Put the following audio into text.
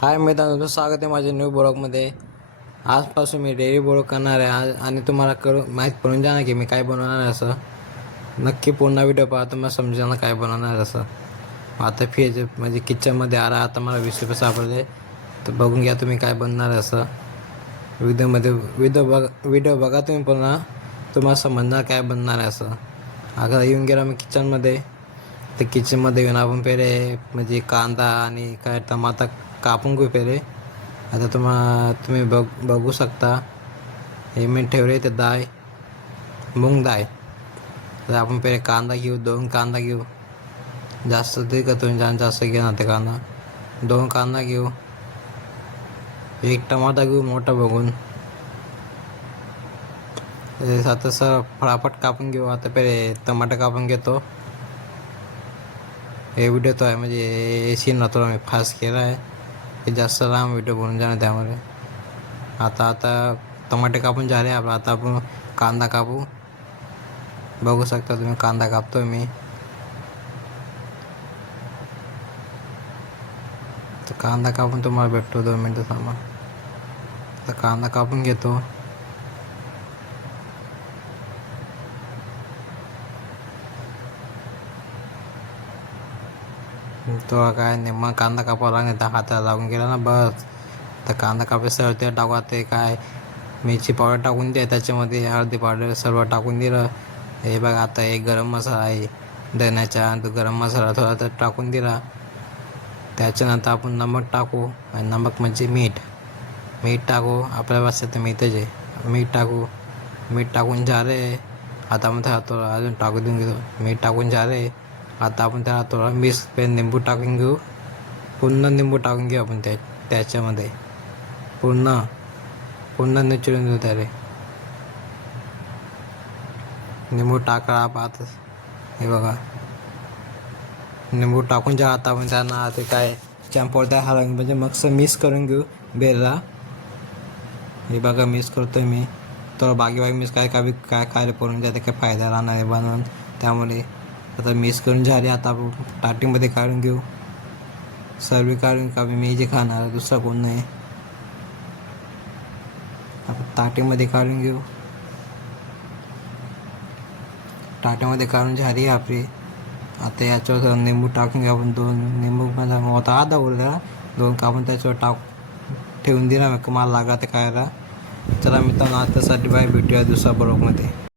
हाय मित्रांनो, स्वागत आहे माझ्या न्यू ब्लॉगमध्ये. आजपासून मी डेअरी ब्लॉग करणार आहे आणि तुम्हाला माहीत पडून जाणार की मी काय बनवणार आहे. असं नक्की पूर्ण व्हिडिओ पहा, तुम्हाला समजेल काय बनवणार आहे. असं आता म्हणजे किचनमध्ये आला, आता मला 20 रुपये सापडले, तर बघून घ्या तुम्ही काय बनणार आहे. असं व्हिडिओ बघा तुम्ही पुन्हा, तुम्हाला समजणार काय बनणार आहे. असं अगर येऊन गेला मी किचनमध्ये, तर किचनमध्ये येऊन आपण पहिले म्हणजे कांदा आणि काय टमाटा कापून घेऊ पहिले. आता तुम्ही बघू शकता, हे मी ठेवले ते डाळ, मूग डाळ. तर आपण पहिले कांदा घेऊ, 2 कांदा घेऊ. जास्त ते का तुम्ही जास्त घेणार ते कांदा, 2 कांदा घेऊ. 1 टमाटा घेऊ मोठा बघून. आता सर फटाफट कापून घेऊ. आता पहिले टमाटा कापून घेतो. हे व्हिडिओ तो आहे म्हणजे सीन थोडा मी फास्ट केला आहे, हे जास्त लांब व्हिडिओ बनून जाणार त्यामुळे. आता टमाटे कापून झाले आपलं. आता आपण कांदा कापू. बघू शकता तुम्ही कांदा कापतोय मी. तर कांदा कापून तुम्हाला भेटतो, 2 मिनटं थांबा. तर कांदा कापून घेतो. तो काय निम्मा कांदा कापावा लागेल, तर हाताला लागून गेला ना बस. तर कांदा कापायचं ते टाकू. ते काय मिरची पावडर टाकून द्या, त्याच्यामध्ये हळदी पावडर सर्व टाकून दिलं. हे बघा, आता एक गरम मसाला आहे धण्याचा, तो गरम मसाला थोडा तर टाकून दिला. त्याच्यानंतर आपण नमक टाकू, आणि नमक म्हणजे मीठ टाकू. आपल्या भाषेत मीठच आहे, मीठ टाकू. मीठ टाकून झाले. आता आपण त्याला थोडं अजून टाकू देऊन घेतो. मीठ टाकून झाले. आता आपण त्याला थोडा मिक्स निंबू टाकून घेऊ. पूर्ण निंबू टाकून घेऊ आपण त्याच्यामध्ये पूर्ण निचळून घेऊ त्याला. निंबू टाका पाहतच, हे बघा निंबू टाकून जा. आता आपण त्यांना ते काय चॅम्पवरता हलवून म्हणजे मस्त मिक्स करून घेऊ बेलला. हे बघा मिक्स करतोय मी. तर बाकी मिक्स काय खायला पडून जाते, काय फायदा राहणार आहे बनवून. त्यामुळे आता मिक्स करून झाले. आता आपण ताटीमध्ये काढून घेऊ. सर्व काढून का मी जे खाणार, दुसरा कोण नाही. आपण ताटीमध्ये काढून घेऊ. ताट्यामध्ये काढून झाली आपली. आता याच्यावर निंबू टाकून घेऊ आपण. 2 निंबू म्हणजे होता आधा उरला, 2 कापून त्याच्यावर ठेवून दिला मला लागा ते खायला. चला मित्रांनो, आतासाठी बाय, भेटूया दुसऱ्या ब्लॉगमध्ये.